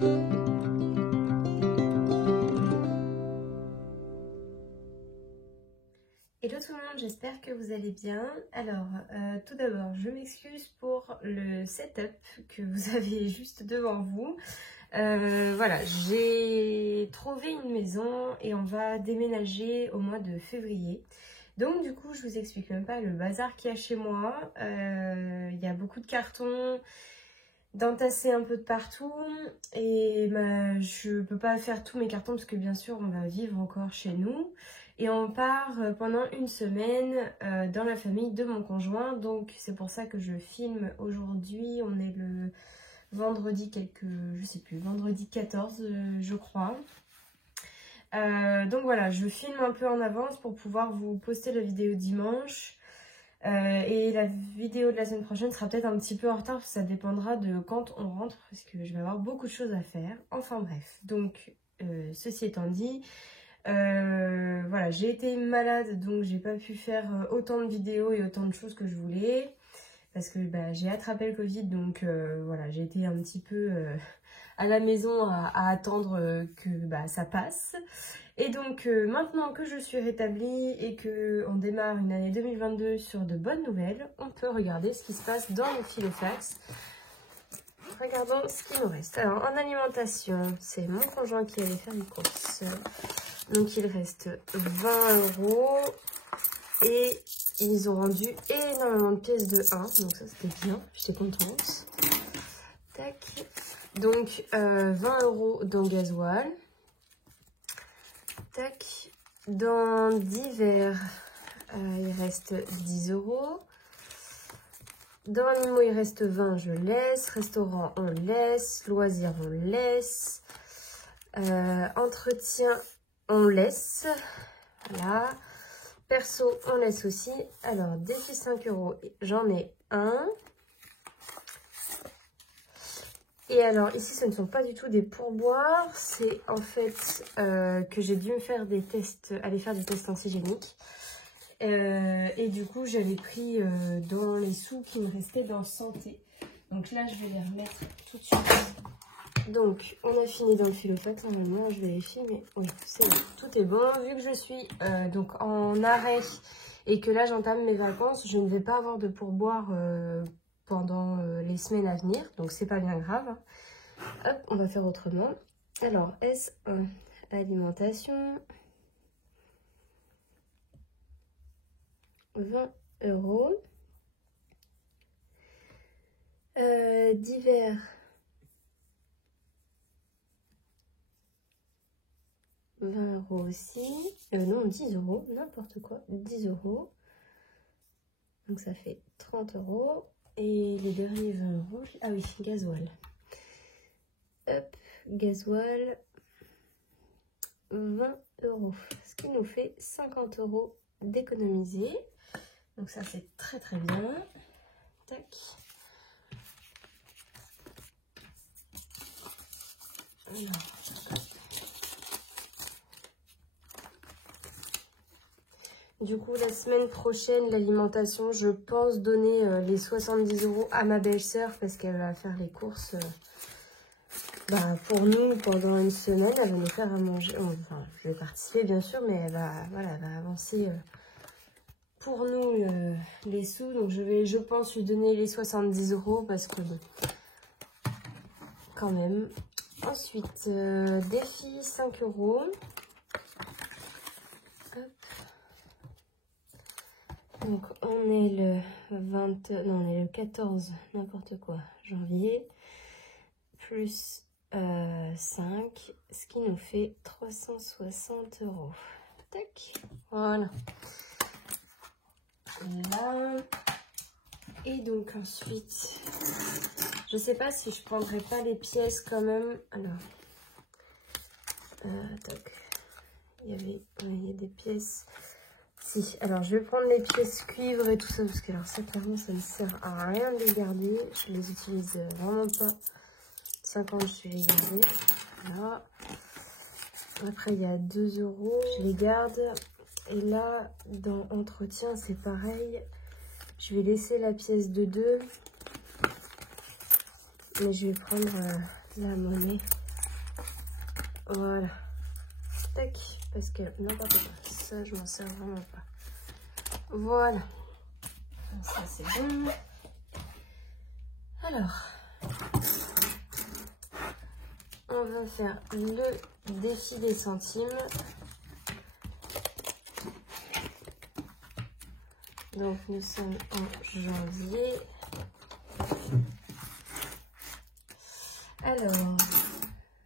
Hello tout le monde, j'espère que vous allez bien. Alors, tout d'abord, je m'excuse pour le setup que vous avez juste devant vous. Voilà, j'ai trouvé une maison et on va déménager au mois de février. Donc du coup, je vous explique même pas le bazar qu'il y a chez moi. Il y a beaucoup de cartons d'entassés un peu de partout et je peux pas faire tous mes cartons parce que bien sûr, on va vivre encore chez nous. Et on part pendant une semaine dans la famille de mon conjoint. Donc c'est pour ça que je filme aujourd'hui. On est le vendredi je sais plus, vendredi 14 je crois. Donc voilà, je filme un peu en avance pour pouvoir vous poster la vidéo dimanche. Et la vidéo de la semaine prochaine sera peut-être un petit peu en retard. Ça dépendra de quand on rentre parce que je vais avoir beaucoup de choses à faire. Enfin bref, donc ceci étant dit... voilà, j'ai été malade donc j'ai pas pu faire autant de vidéos et autant de choses que je voulais parce que j'ai attrapé le Covid donc voilà, j'ai été un petit peu à la maison à attendre que ça passe. Et donc maintenant que je suis rétablie et qu'on démarre une année 2022 sur de bonnes nouvelles, on peut regarder ce qui se passe dans le Filofax. Regardons ce qu'il nous reste. Alors en alimentation, c'est mon conjoint qui allait faire les courses. Donc il reste 20 € et ils ont rendu énormément de pièces de 1. Donc ça c'était bien, j'étais contente. Tac. Donc 20 € dans gasoil. Tac. Dans divers, il reste 10 €. Dans animaux il reste 20, je laisse. Restaurant on laisse. Loisirs on laisse. Entretien on laisse, voilà. Perso, on laisse aussi. Alors, défi 5 €, j'en ai un. Et alors, ici, ce ne sont pas du tout des pourboires. C'est en fait que j'ai dû me faire des tests, aller faire des tests antigéniques. Et du coup, j'avais pris dans les sous qui me restaient dans santé. Donc là, je vais les remettre tout de suite. Donc, on a fini dans le Filofax. Normalement, je vérifie, mais oui, c'est bon. Tout est bon. Vu que je suis donc en arrêt et que là, j'entame mes vacances, je ne vais pas avoir de pourboire pendant les semaines à venir. Donc, c'est pas bien grave. Hop, on va faire autrement. Alors, S1, alimentation. 20 €. Divers. 20 € aussi. Non, 10 €, n'importe quoi. 10 €. Donc ça fait 30 €. Et les derniers 20 €. Ah oui, gasoil. Hop, gasoil. 20 €. Ce qui nous fait 50 € d'économiser. Donc ça, c'est très très bien. Tac. Alors. Du coup, la semaine prochaine, l'alimentation, je pense donner les 70 € à ma belle-sœur parce qu'elle va faire les courses pour nous pendant une semaine. Elle va nous faire à manger. Enfin, je vais participer bien sûr, mais elle va, voilà, elle va avancer pour nous les sous. Donc, je pense lui donner les 70 € parce que bon, quand même. Ensuite, défi 5 €. Hop. Donc on est le 14, n'importe quoi, janvier, plus 5, ce qui nous fait 360 €. Tac, voilà. Là. Et donc ensuite, je sais pas si je prendrai pas les pièces quand même. Alors, tac, il y a des pièces. Si, alors je vais prendre les pièces cuivre et tout ça, parce que alors ça clairement ça ne sert à rien de les garder. Je les utilise vraiment pas. 50, je vais les garder. Voilà. Après il y a 2 €, je les garde. Et là, dans entretien, c'est pareil. Je vais laisser la pièce de 2. Mais je vais prendre la monnaie. Voilà. Tac, parce que n'importe quoi. Ça, je m'en sers vraiment pas. Voilà. Ça, c'est bon. Alors, on va faire le défi des centimes. Donc, nous sommes en janvier. Alors,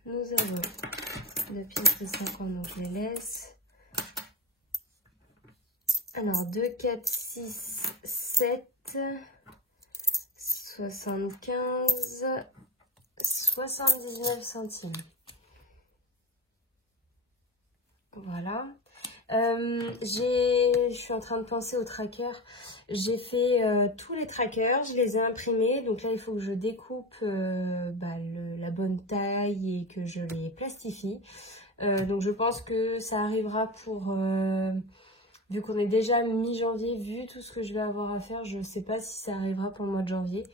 nous avons deux pièces de 50, donc je les laisse. Alors, 2, 4, 6, 7, 75, 79 centimes. Voilà. Je suis en train de penser au tracker. J'ai fait tous les trackers, je les ai imprimés. Donc là, il faut que je découpe la bonne taille et que je les plastifie. Donc je pense que ça arrivera pour... vu qu'on est déjà mi-janvier, vu tout ce que je vais avoir à faire, je ne sais pas si ça arrivera pour le mois de janvier.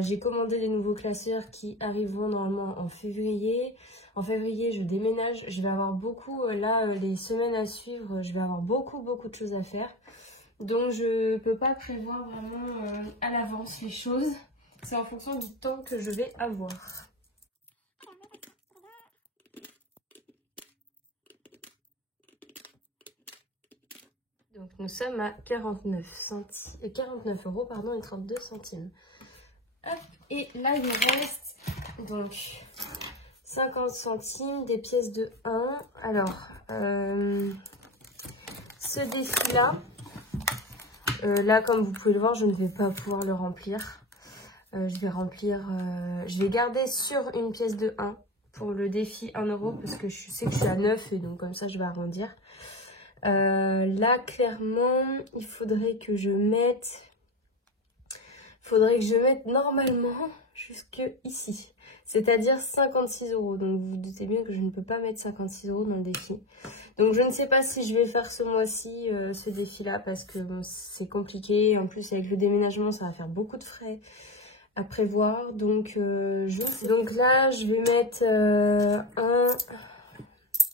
J'ai commandé des nouveaux classeurs qui arriveront normalement en février. En février, je déménage. Je vais avoir beaucoup, les semaines à suivre, je vais avoir beaucoup de choses à faire. Donc, je peux pas prévoir vraiment à l'avance les choses. C'est en fonction du temps que je vais avoir. Donc, nous sommes à 49 euros et 32 centimes. Hop, et là, il me reste donc 50 centimes, des pièces de 1. Alors, ce défi-là, là, comme vous pouvez le voir, je ne vais pas pouvoir le remplir. Je vais garder sur une pièce de 1 pour le défi 1 euro parce que je sais que je suis à 9 et donc comme ça, je vais arrondir. Là, clairement, il faudrait que je mette... normalement jusque ici, c'est-à-dire 56 euros. Donc vous vous doutez bien que je ne peux pas mettre 56 euros dans le défi. Donc je ne sais pas si je vais faire ce mois-ci ce défi-là parce que bon, c'est compliqué. En plus avec le déménagement, ça va faire beaucoup de frais à prévoir. Donc donc là, je vais mettre 1,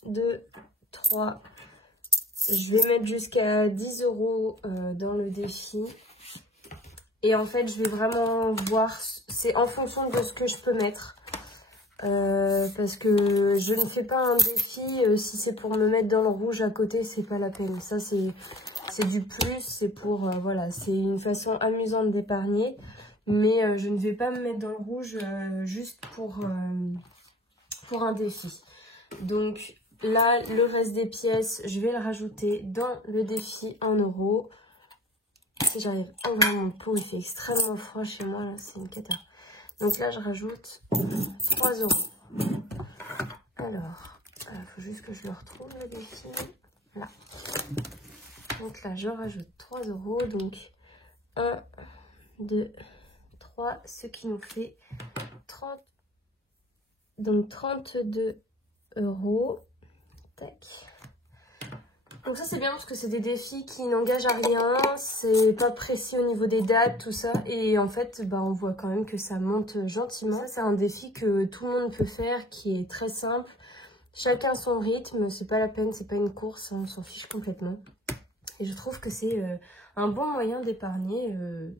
2, 3. Je vais mettre jusqu'à 10 euros dans le défi. Et en fait, je vais vraiment voir, c'est en fonction de ce que je peux mettre. Parce que je ne fais pas un défi, si c'est pour me mettre dans le rouge à côté, c'est pas la peine. Ça, c'est du plus, c'est pour, voilà, c'est une façon amusante d'épargner. Mais je ne vais pas me mettre dans le rouge juste pour un défi. Donc là, le reste des pièces, je vais le rajouter dans le défi 1 euro. Si j'arrive à ouvrir mon pot, il fait extrêmement froid chez moi, là, c'est une cata. Donc là, je rajoute 3 euros. Alors, il faut juste que je le retrouve, le défi. Là. Donc là, je rajoute 3 euros. Donc 1, 2, 3, ce qui nous fait 30. Donc 32 euros. Tac. Donc ça c'est bien parce que c'est des défis qui n'engagent à rien, c'est pas précis au niveau des dates, tout ça. Et en fait, on voit quand même que ça monte gentiment. Ça c'est un défi que tout le monde peut faire, qui est très simple. Chacun son rythme, c'est pas la peine, c'est pas une course, on s'en fiche complètement. Et je trouve que c'est un bon moyen d'épargner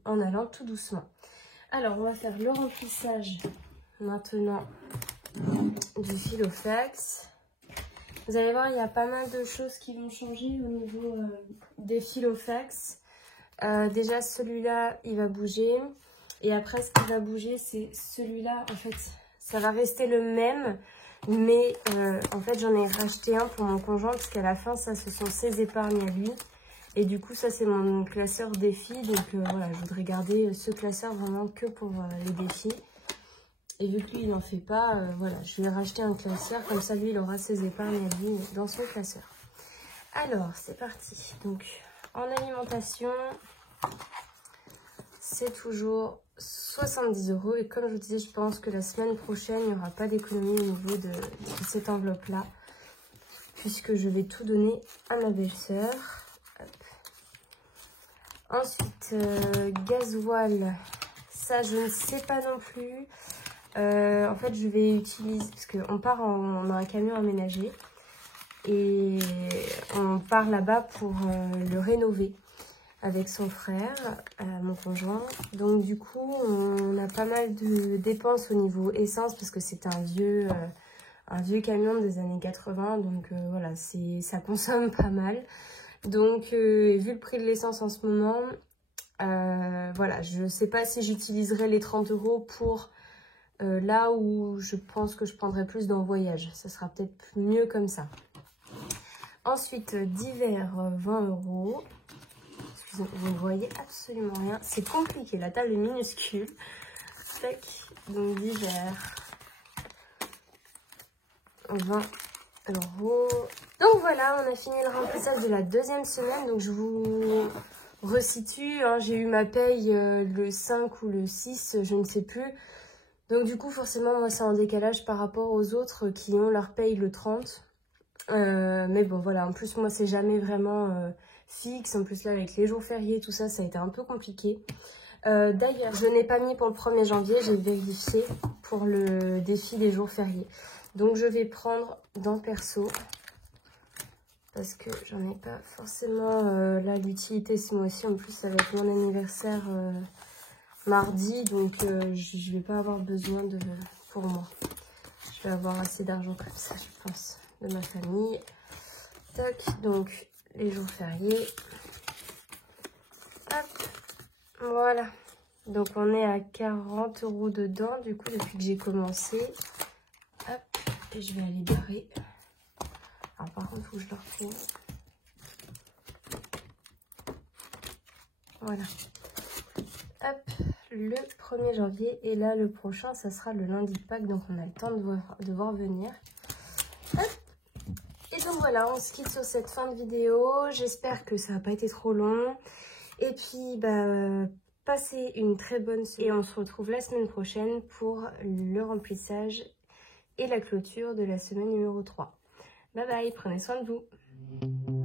en allant tout doucement. Alors on va faire le remplissage maintenant du Filofax. Vous allez voir, il y a pas mal de choses qui vont changer au niveau des Filofax. Déjà, celui-là, il va bouger. Et après, ce qui va bouger, c'est celui-là. En fait, ça va rester le même. Mais en fait, j'en ai racheté un pour mon conjoint. Parce qu'à la fin, ça, ce sont ses épargnes à lui. Et du coup, ça, c'est mon classeur défi. Donc voilà, je voudrais garder ce classeur vraiment que pour les défis. Et vu que lui, il n'en fait pas, voilà, je vais racheter un classeur. Comme ça, lui, il aura ses épargnes à lui dans son classeur. Alors, c'est parti. Donc, en alimentation, c'est toujours 70 euros. Et comme je vous disais, je pense que la semaine prochaine, il n'y aura pas d'économie au niveau de cette enveloppe-là. Puisque je vais tout donner à ma belle-sœur. Ensuite, gasoil. Ça, je ne sais pas non plus. En fait, je vais utiliser, parce qu'on part on a un camion aménagé et on part là-bas pour le rénover avec son frère, mon conjoint. Donc du coup, on a pas mal de dépenses au niveau essence parce que c'est un vieux camion des années 80. Donc voilà, ça consomme pas mal. Donc vu le prix de l'essence en ce moment, voilà, je sais pas si j'utiliserai les 30 € pour là où je pense que je prendrai plus dans le voyage. Ça sera peut-être mieux comme ça. Ensuite, divers 20 €. Excusez-moi, vous ne voyez absolument rien. C'est compliqué, la table est minuscule. Tac, donc divers 20 €. Donc voilà, on a fini le remplissage de la deuxième semaine. Donc je vous resitue, hein, j'ai eu ma paye le 5 ou le 6, je ne sais plus. Donc du coup, forcément, moi, c'est en décalage par rapport aux autres qui ont leur paye le 30. Mais bon, voilà, en plus, moi, c'est jamais vraiment fixe. En plus, là, avec les jours fériés, tout ça, ça a été un peu compliqué. D'ailleurs, je n'ai pas mis pour le 1er janvier, j'ai vérifié pour le défi des jours fériés. Donc, je vais prendre dans perso, parce que j'en ai pas forcément là l'utilité ce mois-ci. En plus, ça va être mon anniversaire mardi, donc je vais pas avoir besoin pour moi. Je vais avoir assez d'argent comme ça, je pense, de ma famille. Tac, donc les jours fériés. Hop, voilà. Donc on est à 40 € dedans, du coup, depuis que j'ai commencé. Hop, et je vais aller barrer. Alors par contre, il faut que je le retrouve. Voilà. Hop, le 1er janvier. Et là, le prochain, ça sera le lundi de Pâques. Donc, on a le temps de voir venir. Hop. Et donc, voilà, on se quitte sur cette fin de vidéo. J'espère que ça n'a pas été trop long. Et puis, bah, passez une très bonne semaine. Et on se retrouve la semaine prochaine pour le remplissage et la clôture de la semaine numéro 3. Bye bye, prenez soin de vous.